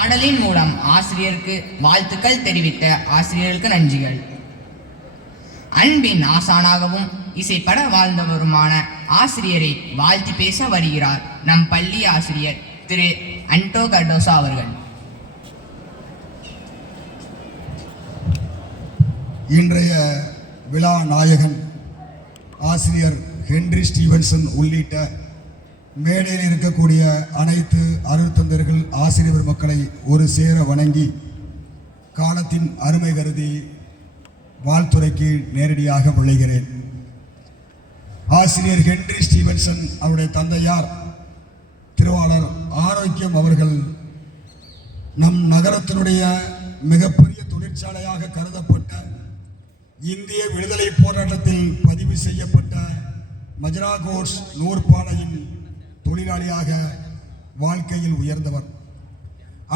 பாடலின் மூலம் ஆசிரியருக்கு வாழ்த்துக்கள் தெரிவித்த ஆசிரியர்களுக்கு நன்றிகள். அன்பின் ஆசானாகவும் இசைப்பட வாழ்ந்தவருமான ஆசிரியரை வாழ்த்தி பேச வருகிறார் நம் பள்ளி ஆசிரியர் திரு அன்டோ கர்டோசா அவர்கள். இன்றைய விழா நாயகன் ஆசிரியர் ஹென்றி ஸ்டீவன்சன் உள்ளிட்ட மேடையில் இருக்கக்கூடிய அனைத்து அருட்தந்தர்கள் ஆசிரியர் மக்களை ஒரு சேர வணங்கி காலத்தின் அருமை கருதி வாழ்த்துறைக்கு நேரடியாக விளைகிறேன். ஆசிரியர் ஹென்றி ஸ்டீவன்சன் அவருடைய தந்தையார் திருவாளர் ஆரோக்கியம் அவர்கள் நம் நகரத்தினுடைய மிகப்பெரிய தொழிற்சாலையாக கருதப்பட்ட இந்திய விடுதலை போராட்டத்தில் பதிவு செய்யப்பட்ட மஜ்ரா கோட்ஸ் நூற்பாலையின் தொழிலாளியாக வாழ்க்கையில் உயர்ந்தவர்.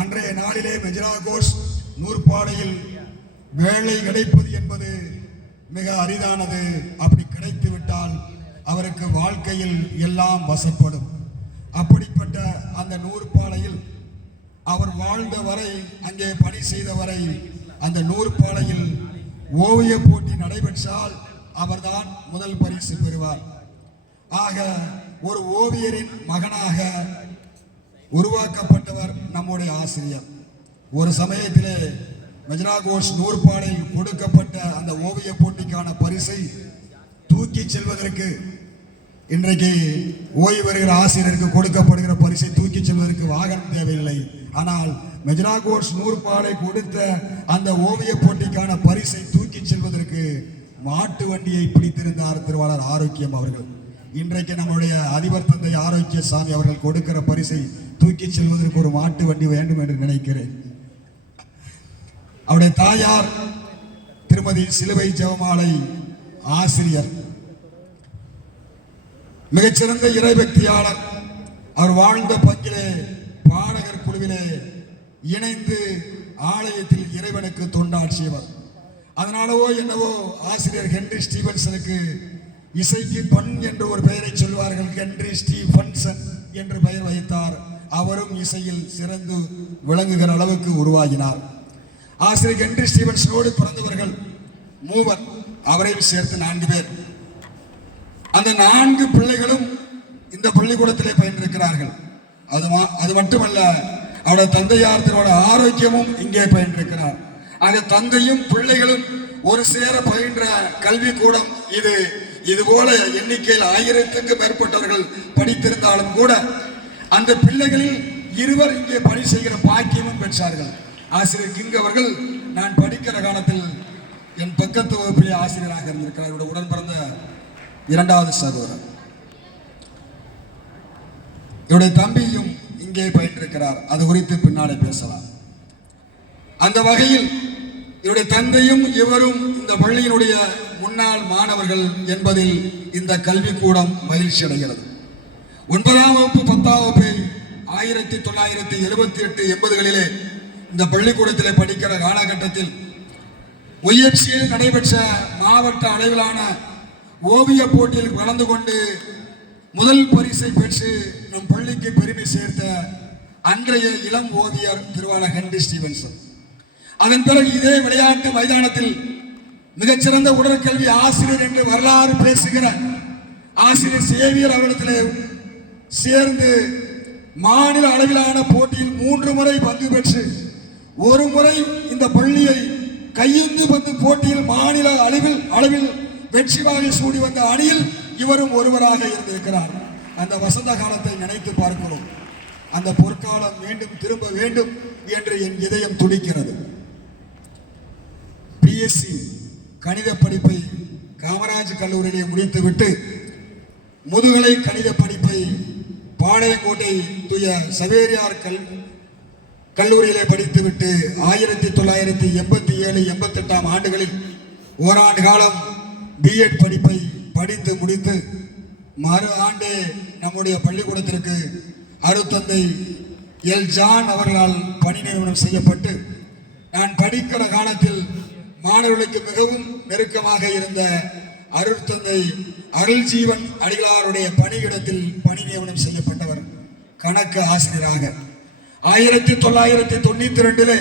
அன்றைய நாளிலே மெஜரா கோஷ் நூற்பாடையில் வேலை கிடைப்பது என்பது மிக அரிதானது. அப்படி கிடைத்துவிட்டால் அவருக்கு வாழ்க்கையில் எல்லாம் வசப்படும். அப்படிப்பட்ட அந்த நூற்பாலையில் அவர் வாழ்ந்த வரை அங்கே பணி செய்த வரை அந்த நூற்பாலையில் ஓவிய போட்டி நடைபெற்றால் அவர்தான் முதல் பரிசு பெறுவார். ஆக ஒரு ஓவியரின் மகனாக உருவாக்கப்பட்டவர் நம்முடைய ஆசிரியர். ஒரு சமயத்திலே மெஜ்ரா கோஷ் நூற்பாடையில் கொடுக்கப்பட்ட அந்த ஓவிய போட்டிக்கான பரிசை தூக்கி செல்வதற்கு இன்றைக்கு ஓய்வு பெறுகிற ஆசிரியருக்கு கொடுக்கப்படுகிற பரிசை தூக்கி செல்வதற்கு வாகனம் தேவையில்லை. ஆனால் மெஜ்ரா கோஷ் நூற்பாடை கொடுத்த அந்த ஓவிய போட்டிக்கான பரிசை தூக்கி செல்வதற்கு மாட்டு வண்டியை பிடித்திருந்தார் திருவாளர் ஆரோக்கியம் அவர்கள். இன்றைக்கு நம்முடைய அதிபர் தந்தை ஆரோக்கிய சாமி அவர்கள் கொடுக்கிற பரிசை தூக்கி செல்வதற்கு ஒரு மாட்டு வண்டி வேண்டும் என்று நினைக்கிறேன். அவருடைய தாயார் திருமதி சிலுவை ஜெவமாலை ஆசிரியர். மிகச்சிறந்த இறைபக்தியாளர் அவர் வாழ்ந்த பங்கிலே பாடகர் குழுவிலே இணைந்து ஆலயத்தில் இறைவனுக்கு தொண்டாற்றியவர். அதனாலவோ என்னவோ ஆசிரியர் ஹென்றி ஸ்டீவன்சனுக்கு இசைக்கு பண் என்று ஒரு பெயரை சொல்வார்கள் ஹென்றி ஸ்டீஃபன்சன் என்று பெயர் வைத்தார். அவரும் இசையில் சிறந்து விளங்குகிற அளவுக்கு உருவாகினார். ஆசிரியர் ஹென்றி ஸ்டீவன்சனோடு பிறந்தவர்கள் மூவர் அவரையும் சேர்த்து நான்கு பேர். அந்த நான்கு பிள்ளைகளும் இந்த பள்ளிக்கூடத்திலே பயின்றிருக்கிறார்கள். அது மா- அது மட்டுமல்ல அவருடைய தந்தையார் தன்னோட ஆரோக்கியமும் இங்கே பயின்றிருக்கிறார். ஆக தந்தையும் பிள்ளைகளும் ஒரு சேர பயின்ற கல்வி கூடம் இது. இது போல எண்ணிக்கையில் ஆயிரத்துக்கு மேற்பட்டவர்கள் படித்திருந்தாலும் கூட அந்த பிள்ளைகளில் இருவர் இங்கே பணி செய்கிற பாக்கியமும் பெற்றார்கள். ஆசிரியர் கிங் அவர்கள் நான் படிக்கிற காலத்தில் என் பக்கத்து வகுப்பிலே ஆசிரியராக இருந்திருக்கிறார். இவருடைய உடன் பிறந்த இரண்டாவது சகோதரர். இவருடைய தம்பியும் இங்கே பயின்றிருக்கிறார். அது குறித்து பின்னாலே பேசலாம். அந்த வகையில் இவருடைய தந்தையும் இவரும் இந்த பள்ளியினுடைய முன்னாள் மாணவர்கள் என்பதில் இந்த கல்விக்கூடம் மகிழ்ச்சி அடைகிறது. ஒன்பதாம் வகுப்பு பத்தாம் வகுப்பை ஆயிரத்தி தொள்ளாயிரத்தி எழுபத்தி எட்டு எண்பதுகளிலே இந்த பள்ளிக்கூடத்தில் படிக்கிற காலகட்டத்தில் ஒய்எஃப்சியில் நடைபெற்ற மாவட்ட அளவிலான ஓவிய போட்டியில் கலந்து கொண்டு முதல் பரிசை பெற்று நம் பள்ளிக்கு பெருமை சேர்த்த அன்றைய இளம் ஓவியர் திருவாளர் ஹென்றி ஸ்டீவன்சன். அதன் பிறகு இதே விளையாட்டு மைதானத்தில் மிகச்சிறந்த உடற்கல்வி ஆசிரியர் என்று வரலாறு பேசுகிற ஆசிரியர் சேவியர் அவரிடத்தில் சேர்ந்து மாநில அளவிலான போட்டியில் மூன்று முறை பங்கு பெற்று ஒரு முறை இந்த பள்ளியை கையுந்து பந்து போட்டியில் மாநில அளவில் அளவில் வெற்றி வாகை சூடி வந்த அணியில் இவரும் ஒருவராக இருந்திருக்கிறார். அந்த வசந்த காலத்தை நினைத்து பார்க்கிறோம். அந்த பொற்காலம் மீண்டும் திரும்ப வேண்டும் என்று என் இதயம் துடிக்கிறது. பிஎஸ்சி கணித படிப்பை காமராஜ் கல்லூரியிலே முடித்துவிட்டு முதுகலை கணித படிப்பை பாளையங்கோட்டை தூய சவேரியார் கல் கல்லூரியிலே படித்துவிட்டு ஆயிரத்தி தொள்ளாயிரத்தி எண்பத்தி ஏழு எண்பத்தெட்டாம் ஆண்டுகளில் ஓராண்டு காலம் பிஎட் படிப்பை படித்து முடித்து மறு ஆண்டே நம்முடைய பள்ளிக்கூடத்திற்கு அருத்தந்தை எல் ஜான் அவர்களால் பணி நியமனம் செய்யப்பட்டு நான் படிக்கிற காலத்தில் மாணவர்களுக்கு மிகவும் நெருக்கமாக இருந்த அருட்தந்தை அருள்ஜீவன் அடிகளாருடைய பணியிடத்தில் பணி நியமனம் செய்யப்பட்டவர். கணக்கு ஆசிரியராக ஆயிரத்தி தொள்ளாயிரத்தி தொண்ணூத்தி ரெண்டிலே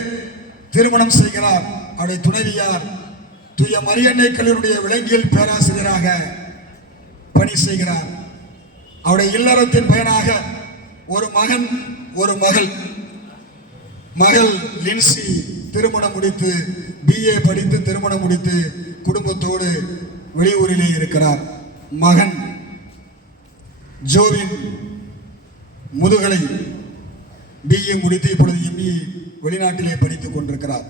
திருமணம் செய்கிறார். அவருடைய துணைவியார் தூய மரியன்னை கல்லூரிய விலங்கியல் பேராசிரியராக பணி செய்கிறார். அவருடைய இல்லறத்தின் பயனாக ஒரு மகன் ஒரு மகள் மகள் லின்சி திருமணம் முடித்து பிஏ படித்து திருமணம் முடித்து குடும்பத்தோடு வெளியூரிலே இருக்கிறார். மகன் ஜோவின் முதுகலை பிஏ முடித்து இப்பொழுது எம்இ வெளிநாட்டிலே படித்துக் கொண்டிருக்கிறார்.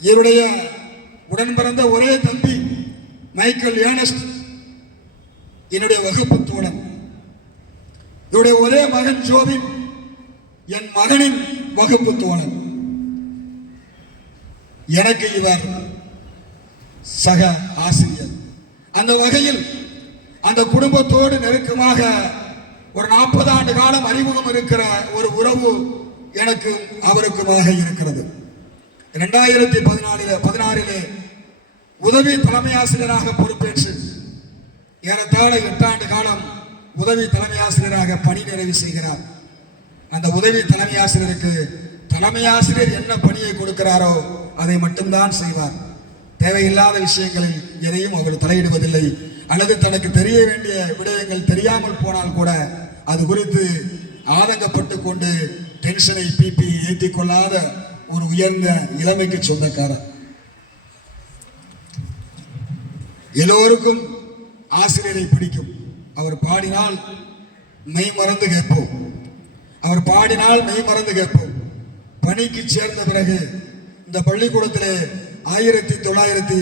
இவருடைய உடன் பிறந்த ஒரே தம்பி மைக்கேல் ஏனஸ்ட் என்னுடைய வகுப்பு தோழன். இவருடைய ஒரே மகன் ஜோவின் என் மகனின் வகுப்பு தோழன். எனக்கு இவர் சக ஆசிரியர். அந்த வகையில் அந்த குடும்பத்தோடு நெருக்கமாக ஒரு நாற்பது ஆண்டு காலம் அறிமுகம் இருக்கிற ஒரு உறவு எனக்கு அவருக்குமாக இருக்கிறது. ரெண்டாயிரத்தி பதினாலில் பதினாறிலே உதவி தலைமை ஆசிரியராக பொறுப்பேற்று ஏறத்தாழ எட்டாண்டு காலம் உதவி தலைமை ஆசிரியராக பணி நிறைவு செய்கிறார். அந்த உதவி தலைமை ஆசிரியருக்கு தலைமை ஆசிரியர் என்ன பணியை கொடுக்கிறாரோ அதை மட்டும்தான் செய்வார். தேவையில்லாத விஷயங்களில் எதையும் அவர் தலையிடுவதில்லை. அல்லது தனக்கு தெரிய வேண்டிய விடயங்கள் தெரியாமல் போனால் கூட அது குறித்து ஆதங்கப்பட்டு கொண்டு டென்ஷனை பிபி ஏற்றி கொள்ளாத ஒரு உயர்ந்த இளமைக்கு சொந்தக்காரர். எல்லோருக்கும் ஆசிரியரை பிடிக்கும். அவர் பாடினால் மெய் மறந்து கேட்போம். அவர் பாடினால் மெய் மறந்து கேட்போம். பணிக்கு சேர்ந்த பிறகு இந்த பள்ளிக்கூடத்திலே ஆயிரத்தி தொள்ளாயிரத்தி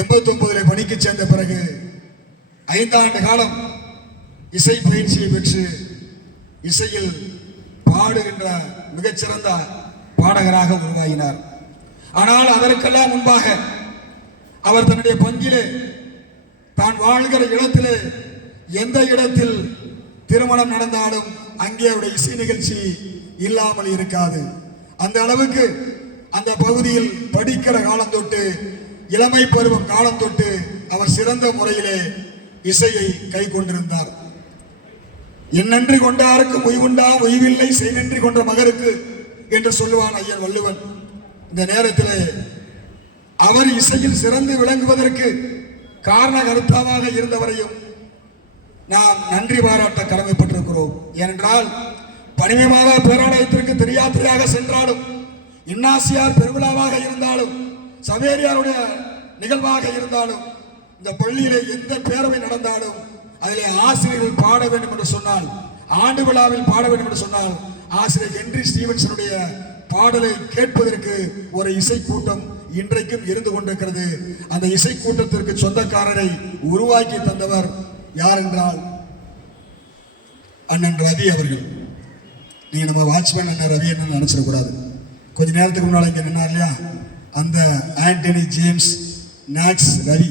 எண்பத்தி ஒன்பதிலே பணிக்கு சேர்ந்த பிறகு ஐந்தாண்டு காலம் இசை பயிற்சியை பெற்று இசையில் பாடுகின்ற மிகச்சிறந்த பாடகராக உருவாகினார். ஆனால் அதற்கெல்லாம் முன்பாக அவர் தன்னுடைய பங்கிலே தான் வாழ்கிற இடத்திலே எந்த இடத்தில் திருமணம் நடந்தாலும் அங்கே அவருடைய இசை நிகழ்ச்சி இல்லாமல் இருக்காது. அந்த அளவுக்கு அந்த பகுதியில் படிக்கிற காலம் தொட்டு இளமை பருவம் காலம் தொட்டு அவர் சிறந்த முறையிலே இசையை கை கொண்டிருந்தார். என்னன்றி கொண்டாருக்கு உய்வுண்டா உய்வில்லை செய் நன்றி கொன்ற மகருக்கு என்று சொல்லுவான் ஐயன் வள்ளுவன். இந்த நேரத்தில் அவர் இசையில் சிறந்து விளங்குவதற்கு காரண கருத்தாவாக இருந்தவரையும் நாம் நன்றி பாராட்ட கடமைப்பட்டிருக்கிறோம். ஏனென்றால் பனிமை பேராலயத்திற்கு தெரியாத்திரையாக சென்றாலும் இன்னாசியார் பெருவிழாவாக இருந்தாலும் சவேரியாருடைய நிகழ்வாக இருந்தாலும் இந்த பள்ளியிலே எந்த பேரவை நடந்தாலும் அதிலே ஆசிரியர்கள் பாட வேண்டும் என்று சொன்னால் ஆண்டு விழாவில் பாட வேண்டும் என்று சொன்னால் ஆசிரியர் ஹென்றி ஸ்டீவன்சனுடைய பாடலை கேட்பதற்கு ஒரு இசை கூட்டம் இன்றைக்கும் இருந்து கொண்டிருக்கிறது. அந்த இசை கூட்டத்திற்கு சொந்தக்காரரை உருவாக்கி தந்தவர் யார் என்றால் அண்ணன் ரவி அவர்கள். நீங்க நம்ம வாட்ச்மேன் என்ன ரவி என்ன நினச்சிடக்கூடாது. கொஞ்ச நேரத்துக்கு முன்னால் இங்கே நின்னார் இல்லையா? அந்த ஆண்டனி ஜேம்ஸ் நாக்ஸ் ரவி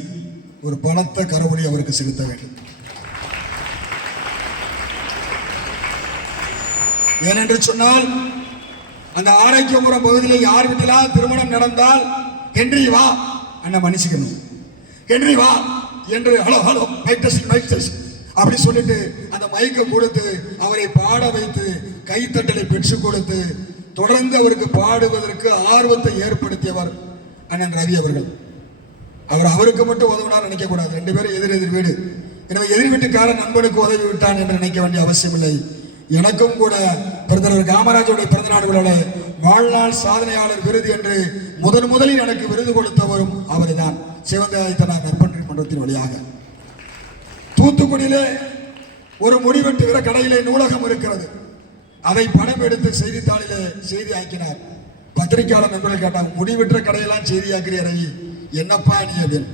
ஒரு பலத்த கரவொலி அவருக்கு செலுத்த வேண்டும். ஏனென்று சொன்னால் அந்த ஆரோக்கியபுரம் பகுதியில் யார் வீட்டிலாம் திருமணம் நடந்தால் ஹென்றி வா அண்ணன் மன்னிச்சுக்கணும். ஹென்றி வா என்று hello hello mic test mic test அப்படி சொல்லிட்டு அந்த மைக்கை கொடுத்து அவரை பாட வைத்து கைத்தட்டலை பெற்றுக் கொடுத்து தொடர்ந்து அவருக்கு பாடுவதற்கு ஆர்வத்தை ஏற்படுத்தியவர் அண்ணன் ரவி அவர்கள். அவர் அவருக்கு மட்டும் உதவினார் நினைக்க கூடாது. ரெண்டு பேரும் எதிர் எதிர் வீடு. எனவே எதிர் வீட்டுக்காரன் நண்பனுக்கு உதவி விட்டான் என்று நினைக்க வேண்டிய அவசியமில்லை எனக்கும் கூட பிரதமர் காமராஜருடைய பிறந்த நாடுகளோட வாழ்நாள் சாதனையாளர் விருது என்று முதன் முதலில் எனக்கு விருது கொடுத்தவரும் அவர்தான். சிவந்தாயத்தனார் நற்பன்றி மன்றத்தின் வழியாக. தூத்துக்குடியிலே ஒரு முடிவெட்டுகிற கடையிலே நூலகம் இருக்கிறது. அதை படம் எடுத்து செய்தித்தாளில செய்தி ஆக்கினார். பத்திரிகையாளர் நண்பர்கள் கேட்டாங்க முடிவெட்டுற கடையெல்லாம் செய்தி ஆக்கிறிய ரவி என்னப்பா நீ அப்படின்னு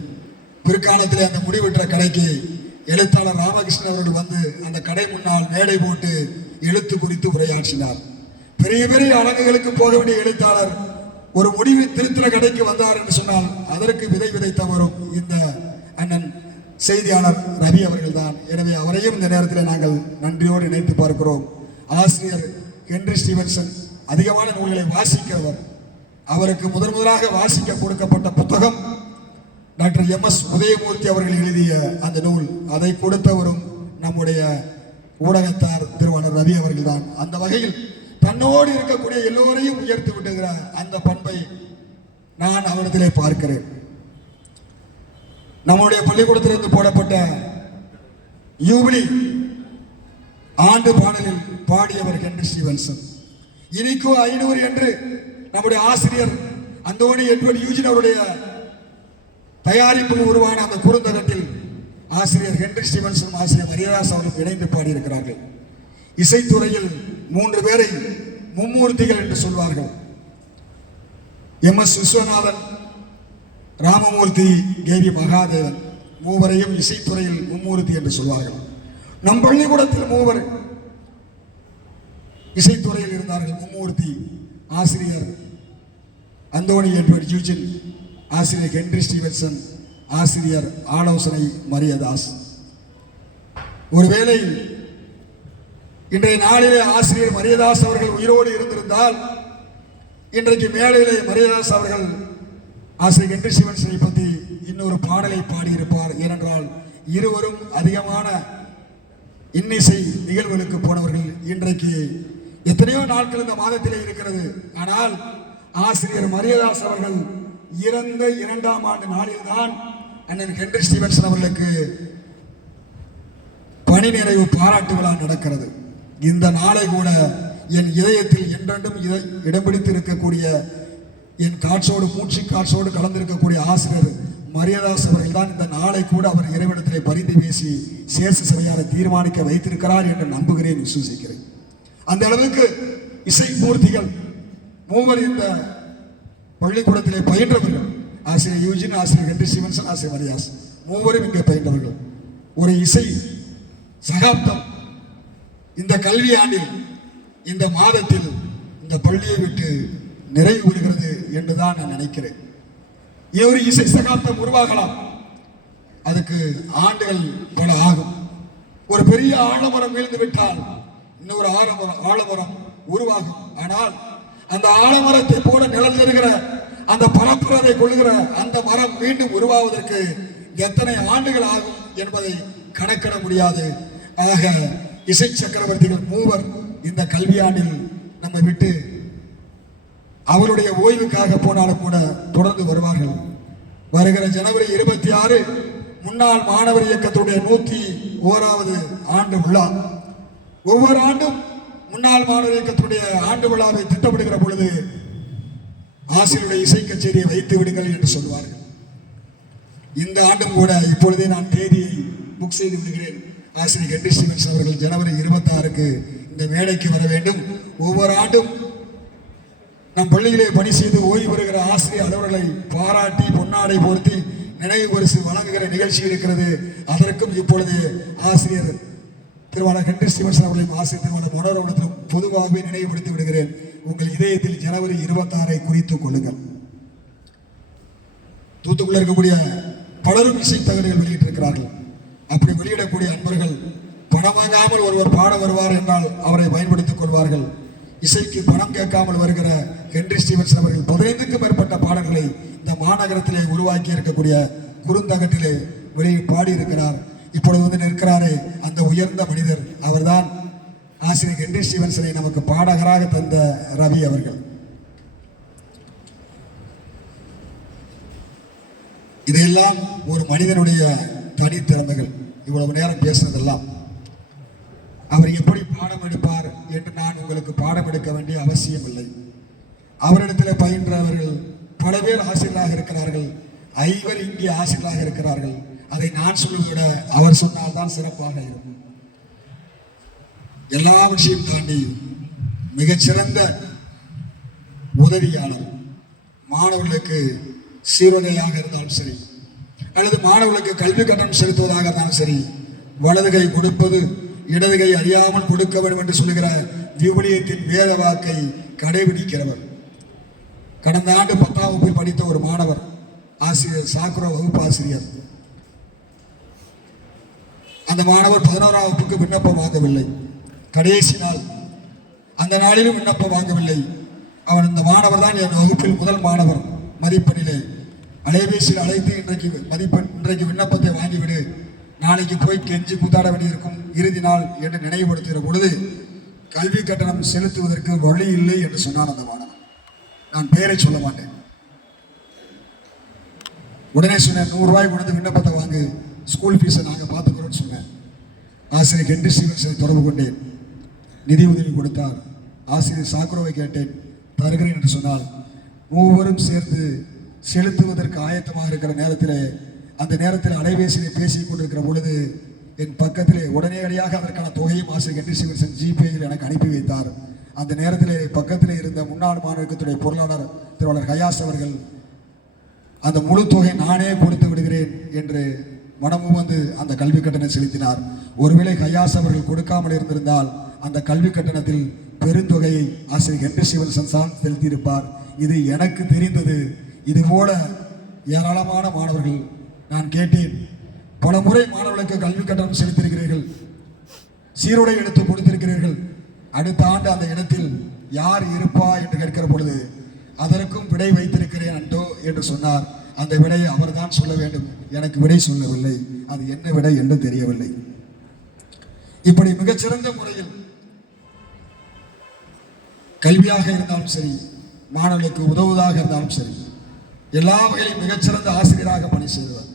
பிற்காலத்தில் அந்த முடிவெட்டுற கடைக்கு எழுத்தாளர் ராமகிருஷ்ணன் அவர்கள் வந்து அந்த கடை முன்னால் மேடை போட்டு எழுத்து குறித்து உரையாற்றினார். பெரிய பெரிய அலகுகளுக்கு போக வேண்டிய எழுத்தாளர் ஒரு முடிவு திருத்தின கடைக்கு வந்தார் என்று சொன்னால் அதற்கு விதை விதைத்தவரும் இந்த அண்ணன் செய்தியாளர் ரவி அவர்கள்தான். எனவே அவரையும் இந்த நேரத்தில் நாங்கள் நன்றியோடு நினைத்து பார்க்கிறோம். ஆசிரியர் ஹென்றி ஸ்டீவன்சன் அதிகமான நூல்களை வாசிக்கிறவர். அவருக்கு முதன் முதலாக வாசிக்க கொடுக்கப்பட்ட புத்தகம் டாக்டர் எம் எஸ் உதயமூர்த்தி அவர்கள் எழுதிய அந்த நூல். அதை கொடுத்தவரும் நம்முடைய ஊடகத்தார் திருவாளர் ரவி அவர்கள்தான். அந்த வகையில் தன்னோடு இருக்கக்கூடிய எல்லோரையும் உயர்த்தி விட்டுகிற அந்த பண்பை நான் அவரிடத்திலே பார்க்கிறேன். நம்முடைய பள்ளிக்கூடத்திலிருந்து போடப்பட்ட யூபிலி ஆண்டு பாடலில் பாடியவர் ஹென்றி ஸ்டீவன்சன். இனிக்கோ ஐநூறு என்று நம்முடைய ஆசிரியர் அந்தோணி எட்வர்ட் யூஜின் அவருடைய தயாரிப்பில் உருவான அந்த குறுந்தகத்தில் ஆசிரியர் ஹென்றி ஸ்டீவன்சன் ஆசிரியர் மரியதாஸ் அவர்களும் இணைந்து பாடியிருக்கிறார்கள். இசைத்துறையில் மூன்று பேரை மும்மூர்த்திகள் என்று சொல்வார்கள். M. S. Viswanathan Ramamurthy KV Mahadevan மூவரையும் இசைத்துறையில் மும்மூர்த்தி என்று சொல்வார்கள். நம் பள்ளிக்கூடத்தில் மூவர் இசைத்துறையில் இருந்தார்கள். மும்மூர்த்தி ஆசிரியர் அந்தோணி எட்வர்ட் ஜூஜின் ஆசிரியர் ஹென்ரி ஸ்டீவன்சன் ஆசிரியர் ஆலோசனை மரியதாஸ். ஒருவேளை இன்றைய நாளிலே ஆசிரியர் மரியதாஸ் அவர்கள் உயிரோடு இருந்திருந்தால் இன்றைக்கு மேடையிலே மரியதாஸ் அவர்கள் ஆசிரியர் ஹென்ரி ஸ்டீவன்சனை பற்றி இன்னொரு பாடலை பாடியிருப்பார். ஏனென்றால் இருவரும் அதிகமான இன்னிசை நிகழ்வுகளுக்கு போனவர்கள் இன்றைக்கு எத்தனையோ நாட்கள் இந்த மாதத்திலே இருக்கிறது. ஆனால் ஆசிரியர் மரியதாஸ் அவர்கள் இறந்த இரண்டாம் ஆண்டு நாளில்தான் அண்ணன் ஹென்ரி ஸ்டீவன்சன் அவர்களுக்கு பணி நிறைவு பாராட்டு விழா நடக்கிறது. இந்த நாளை கூட என் இதயத்தில் என்றென்றும் இதை இடம் பிடித்து இருக்கக்கூடிய என் காட்சோடு மூச்சு காட்சோடு கலந்திருக்கக்கூடிய ஆசிரியர் மரியதாஸ் அவர்கள் தான் இந்த நாளை கூட அவர் இறைவனத்திலே பரிந்து பேசி சேச சபையாரை தீர்மானிக்க வைத்திருக்கிறார் என்று நம்புகிறேன் விசுவசிக்கிறேன். அந்த அளவுக்கு இசை மூர்த்திகள் மூவர் இந்த பள்ளிக்கூடத்திலே பயின்றவர்கள். ஆசிரியர் யூஜின் ஆசிரியர் ஹென்றி சிவன்சன் ஆசிரியர் மரியாஸ் மூவரும் இங்கே பயின்றவர்கள். ஒரு இசை சகாப்தம் இந்த கல்வி ஆண்டில் இந்த மாதத்தில் இந்த பள்ளியை விட்டு நிறைவு பெறுகிறது என்றுதான் நான் நினைக்கிறேன். ஒரு இசை சகாப்தம் உருவாகலாம். அதுக்கு ஆண்டுகள் பல ஆகும். ஒரு பெரிய ஆலமரம் வீழ்ந்து விட்டால் இன்னொரு ஆலமரம் ஆலமரம் உருவாகும். ஆனால் அந்த ஆலமரத்தை போல நிழல் தருகிற அந்த பரப்புறதை கொள்கிற அந்த மரம் மீண்டும் உருவாவதற்கு எத்தனை ஆண்டுகள் ஆகும் என்பதை கணக்கிட முடியாது. ஆக இசை சக்கரவர்த்திகள் மூவர் இந்த கல்வியாண்டில் நம்மை விட்டு அவருடைய ஓய்வுக்காக போனாலும் கூட தொடர்ந்து வருவார்கள். வருகிற ஜனவரி இருபத்தி ஆறு முன்னாள் மாணவர் இயக்கத்துடைய நூற்றி ஓராவது ஆண்டு விழா. ஒவ்வொரு ஆண்டும் முன்னாள் மாணவர் இயக்கத்துடைய ஆண்டு விழாவை திட்டமிடுகிற பொழுது ஆசிரியருடைய இசை கச்சேரியை வைத்து விடுங்கள் என்று சொல்வார்கள். இந்த ஆண்டும் கூட இப்பொழுதே நான் தேதியை புக் செய்து விடுகிறேன். ஆசிரியர் ஹென்றி ஸ்டீவன்ஸ் அவர்கள் ஜனவரி இருபத்தாறுக்கு இந்த மேடைக்கு வர வேண்டும். ஒவ்வொரு ஆண்டும் நம் பள்ளியிலே பணி செய்து ஓய்வு பெறுகிற ஆசிரியர் அலுவலர்களை பாராட்டி பொன்னாடை பொருத்தி நினைவு பரிசு வழங்குகிற நிகழ்ச்சி இருக்கிறது. அதற்கும் இப்பொழுது ஆசிரியர் திருவாளர் ஹென்றி ஸ்டீவன்சன் அவர்களையும் ஆசிரியர் திருவாளர் மனோரவனத்திலும் பொதுவாகவே நினைவுபடுத்தி விடுகிறேன். உங்கள் இதயத்தில் ஜனவரி இருபத்தாறை குறித்துக் கொள்ளுங்கள். தூத்துக்குள்ள இருக்கக்கூடிய பலரும் இசை தகடுகள் வெளியிட்டிருக்கிறார்கள். அப்படி வெளியிடக்கூடிய அன்பர்கள் பணம் வாங்காமல் ஒருவர் பாட வருவார் என்றால் அவரை பயன்படுத்திக் கொள்வார்கள். இசைக்கு பணம் கேட்காமல் வருகிற ஹென்றி ஸ்டீவன்ஸ் அவர்கள் பதினைந்துக்கும் மேற்பட்ட பாடல்களை இந்த மாநகரத்திலே உருவாக்கி இருக்கக்கூடிய குறுந்தகட்டிலே வெளியே பாடியிருக்கிறார். இப்பொழுது வந்து நிற்கிறாரே அந்த உயர்ந்த மனிதர். அவர்தான் ஆசிரியர் ஹென்றி ஸ்டீவன்சனை நமக்கு பாடகராக தந்த ரவி அவர்கள். இதையெல்லாம் ஒரு மனிதனுடைய தனித்திறமைகள் இவ்வளவு நேரம் பேசினதெல்லாம். அவர் எப்படி பாடம் எடுப்பார் என்று நான் உங்களுக்கு பாடம் எடுக்க வேண்டிய அவசியம் இல்லை அவரிடத்தில் பயின்றவர்கள் பல பேர் ஆசிரியராக இருக்கிறார்கள். ஐவர் இங்கே ஆசிரியராக இருக்கிறார்கள். அதை நான் சொல்லும் விட அவர் சொன்னால்தான் சிறப்பாக இருக்கும். எல்லா விஷயம் தாண்டி மிகச்சிறந்த உதவியாளர் மாணவர்களுக்கு சீருடையாக இருந்தாலும் சரி அல்லது மாணவர்களுக்கு கல்வி கட்டணம் செலுத்துவதாக இருந்தாலும் சரி வலது கை கொடுப்பது இடது கை அறியாமல் கொடுக்க வேண்டும் என்று சொல்லுகிற விவிலியத்தின் வேத வாக்கை கடைபிடிக்கிறவர். கடந்த ஆண்டு பத்தாம் வகுப்பில் படித்த ஒரு மாணவர் ஆசிரியர் சாக்குரோ வகுப்பு ஆசிரியர் அந்த மாணவர் பதினோராம் வகுப்புக்கு விண்ணப்பம் வாங்கவில்லை. கடைசி நாள் அந்த நாளிலும் விண்ணப்பம் வாங்கவில்லை. அவன் இந்த மாணவர் தான் என் வகுப்பில் முதல் மாணவர். மதிப்பெண்ணிலே அலைபேசியில் அழைத்து இன்றைக்கு மதிப்பெண் இன்றைக்கு விண்ணப்பத்தை வாங்கிவிடு. நாளைக்கு போய் கெஞ்சி கூத்தாட வேண்டியிருக்கும் இறுதி நாள் என்று நினைவுபடுத்துகிற பொழுது கல்வி கட்டணம் செலுத்துவதற்கு வழி இல்லை என்று சொன்னான் அந்த மாணவன். நான் பெயரை சொல்ல மாட்டேன். உடனே சொன்னேன் நூறு ரூபாய் விண்ணப்பத்தை வாங்கு. ஸ்கூல் ஃபீஸை நாங்கள் பார்த்துக்கிறோம்னு சொன்னேன். ஆசிரியர் ஹென்றி ஸ்டீவன்ஸை தொடர்பு கொண்டேன். நிதி உதவி கொடுத்தார். ஆசிரியர் சாக்குரோவை கேட்டேன். தருகிறேன் என்று சொன்னால் மூவரும் சேர்ந்து செலுத்துவதற்கு ஆயத்தமாக இருக்கிற நேரத்தில் அந்த நேரத்தில் அலைபேசியில் பேசிக் கொண்டிருக்கிற பொழுது என் பக்கத்திலே உடனடியாக அதற்கான தொகையும் ஆசிரியர் கட்டி ஸ்டீவன்சன் ஜிபேயில் எனக்கு அனுப்பி வைத்தார். அந்த நேரத்திலே பக்கத்திலே இருந்த முன்னாள் மாநிலத்துடைய பொருளாளர் திருவாளர் ஹயாஸ் அவர்கள் அந்த முழு தொகை நானே கொடுத்து விடுகிறேன் என்று மனமும் வந்து அந்த கல்வி கட்டணம் செலுத்தினார். ஒருவேளை ஹயாஸ் அவர்கள் கொடுக்காமல் இருந்திருந்தால் அந்த கல்வி கட்டணத்தில் பெருந்தொகையை ஆசிரியர் ஹென்றி சிவன்சன் தான் செலுத்தியிருப்பார். இது எனக்கு தெரிந்தது. இது போல ஏராளமான மாணவர்கள் நான் கேட்டேன். பல முறை மாணவர்களுக்கு கல்வி கட்டணம் செலுத்தியிருக்கிறீர்கள். சீருடை எடுத்து கொடுத்திருக்கிறீர்கள். அடுத்த ஆண்டு அந்த இடத்தில் யார் இருப்பா என்று கேட்கிற பொழுது அதற்கும் விடை வைத்திருக்கிறேன் அண்டோ என்று சொன்னார். அந்த விடையை அவர்தான் சொல்ல வேண்டும். எனக்கு விடை சொல்லவில்லை. அது என்ன விடை என்று தெரியவில்லை. இப்படி மிகச்சிறந்த முறையில் கல்வியாக இருந்தாலும் சரி மாணவர்களுக்கு உதவுவதாக இருந்தாலும் சரி எல்லா வகையிலும் மிகச்சிறந்த ஆசிரியராக பணி செய்தவர்.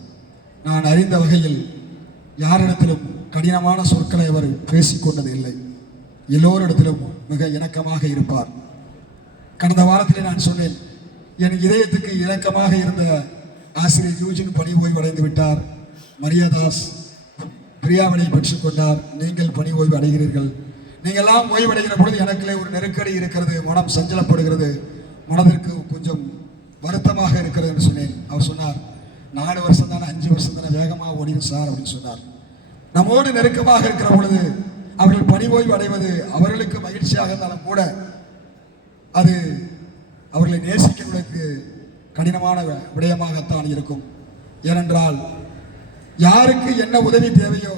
நான் அறிந்த வகையில் யாரிடத்திலும் கடினமான சொற்களை அவர் பேசிக்கொண்டது இல்லை எல்லோரிடத்திலும் மிக இணக்கமாக இருப்பார். கடந்த வாரத்தில் நான் சொன்னேன் என் இதயத்துக்கு இணக்கமாக இருந்த ஆசிரியர் யூஜின் பணி ஓய்வடைந்து விட்டார். மரியாதாஸ் பிரியாவனை பெற்றுக்கொண்டார் நீங்கள் பணி ஓய்வு அடைகிறீர்கள். நீங்கள்லாம் ஓய்வடைகிற பொழுது எனக்குள்ளே ஒரு நெருக்கடி இருக்கிறது மனம் சஞ்சலப்படுகிறது. மனதிற்கு கொஞ்சம் வருத்தமாக இருக்கிறது என்று சொன்னேன். அவர் சொன்னார் நாலு வருஷம் தானே அஞ்சு வருஷம் தானே வேகமாக ஓடிடும் சார் அப்படின்னு சொன்னார். நம்மோடு நெருக்கமாக இருக்கிற பொழுது அவர்கள் பணி ஓய்வு அடைவது அவர்களுக்கு மகிழ்ச்சியாக இருந்தாலும் கூட அது அவர்களை நேசிக்கிறவர்களுக்கு கடினமான விடயமாகத்தான் இருக்கும். ஏனென்றால் யாருக்கு என்ன உதவி தேவையோ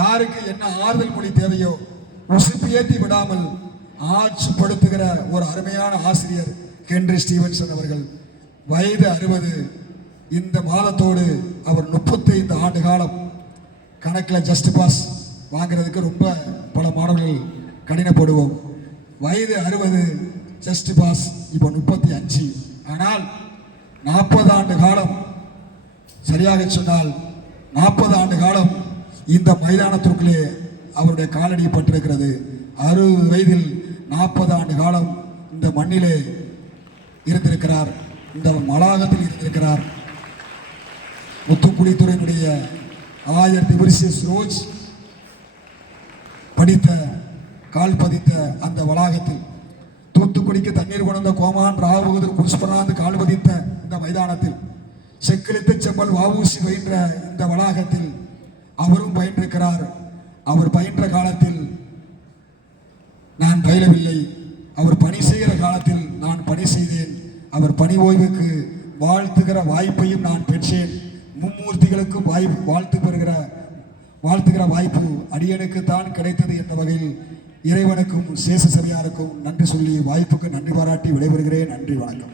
யாருக்கு என்ன ஆறுதல் மொழி தேவையோ உசுப்பு ஏற்றி விடாமல் ஆட்சிப்படுத்துகிற ஒரு அருமையான ஆசிரியர் கென்றி ஸ்டீவன்சன் அவர்கள். வயது அறுபது இந்த மாதத்தோடு அவர் முப்பத்தைந்து ஆண்டு காலம் கணக்கில் ஜஸ்ட் பாஸ் வாங்கிறதுக்கு ரொம்ப பல மாணவர்கள் கடினப்படுவோம். வயது அறுபது ஜஸ்ட் பாஸ் இப்போ முப்பத்தி அஞ்சு ஆனால் நாற்பது ஆண்டு காலம் சரியாக சொன்னால் நாற்பது ஆண்டு காலம் இந்த மைதானத்திற்குள்ளே அவருடைய காலடி பட்டிருக்கிறது. அறுபது வயதில் நாற்பது ஆண்டு காலம் இந்த மண்ணிலே இருந்திருக்கிறார். இந்த மலாகத்தில் இருந்திருக்கிறார். முத்துக்குடித்துறையினுடைய ஆயர் விரிசியஸ் ரோஜ் படித்த கால் பதித்த அந்த வளாகத்தில் தூத்துக்குடிக்கு தண்ணீர் கொண்ட கோமான் ராவுகதர் புஷ்பநாத் கால் பதித்த இந்த மைதானத்தில் செக்கிலித்து செம்மல் வாவூசி பயின்ற இந்த வளாகத்தில் அவரும் பயின்றிருக்கிறார். அவர் பயின்ற காலத்தில் நான் பயிலவில்லை. அவர் பணி செய்கிற காலத்தில் நான் பணி செய்தேன். அவர் பணி ஓய்வுக்கு வாழ்த்துகிற வாய்ப்பையும் நான் பெற்றேன். மும்மூர்த்திகளுக்கு வாய்ப்பு வாழ்த்து பெறுகிற வாழ்த்துகிற வாய்ப்பு அடியனுக்கு தான் கிடைத்தது என்ற வகையில் இறைவனுக்கும் சேஷ சரியாருக்கும் நன்றி சொல்லி வாய்ப்புக்கு நன்றி பாராட்டி விடைபெறுகிறேன். நன்றி வணக்கம்.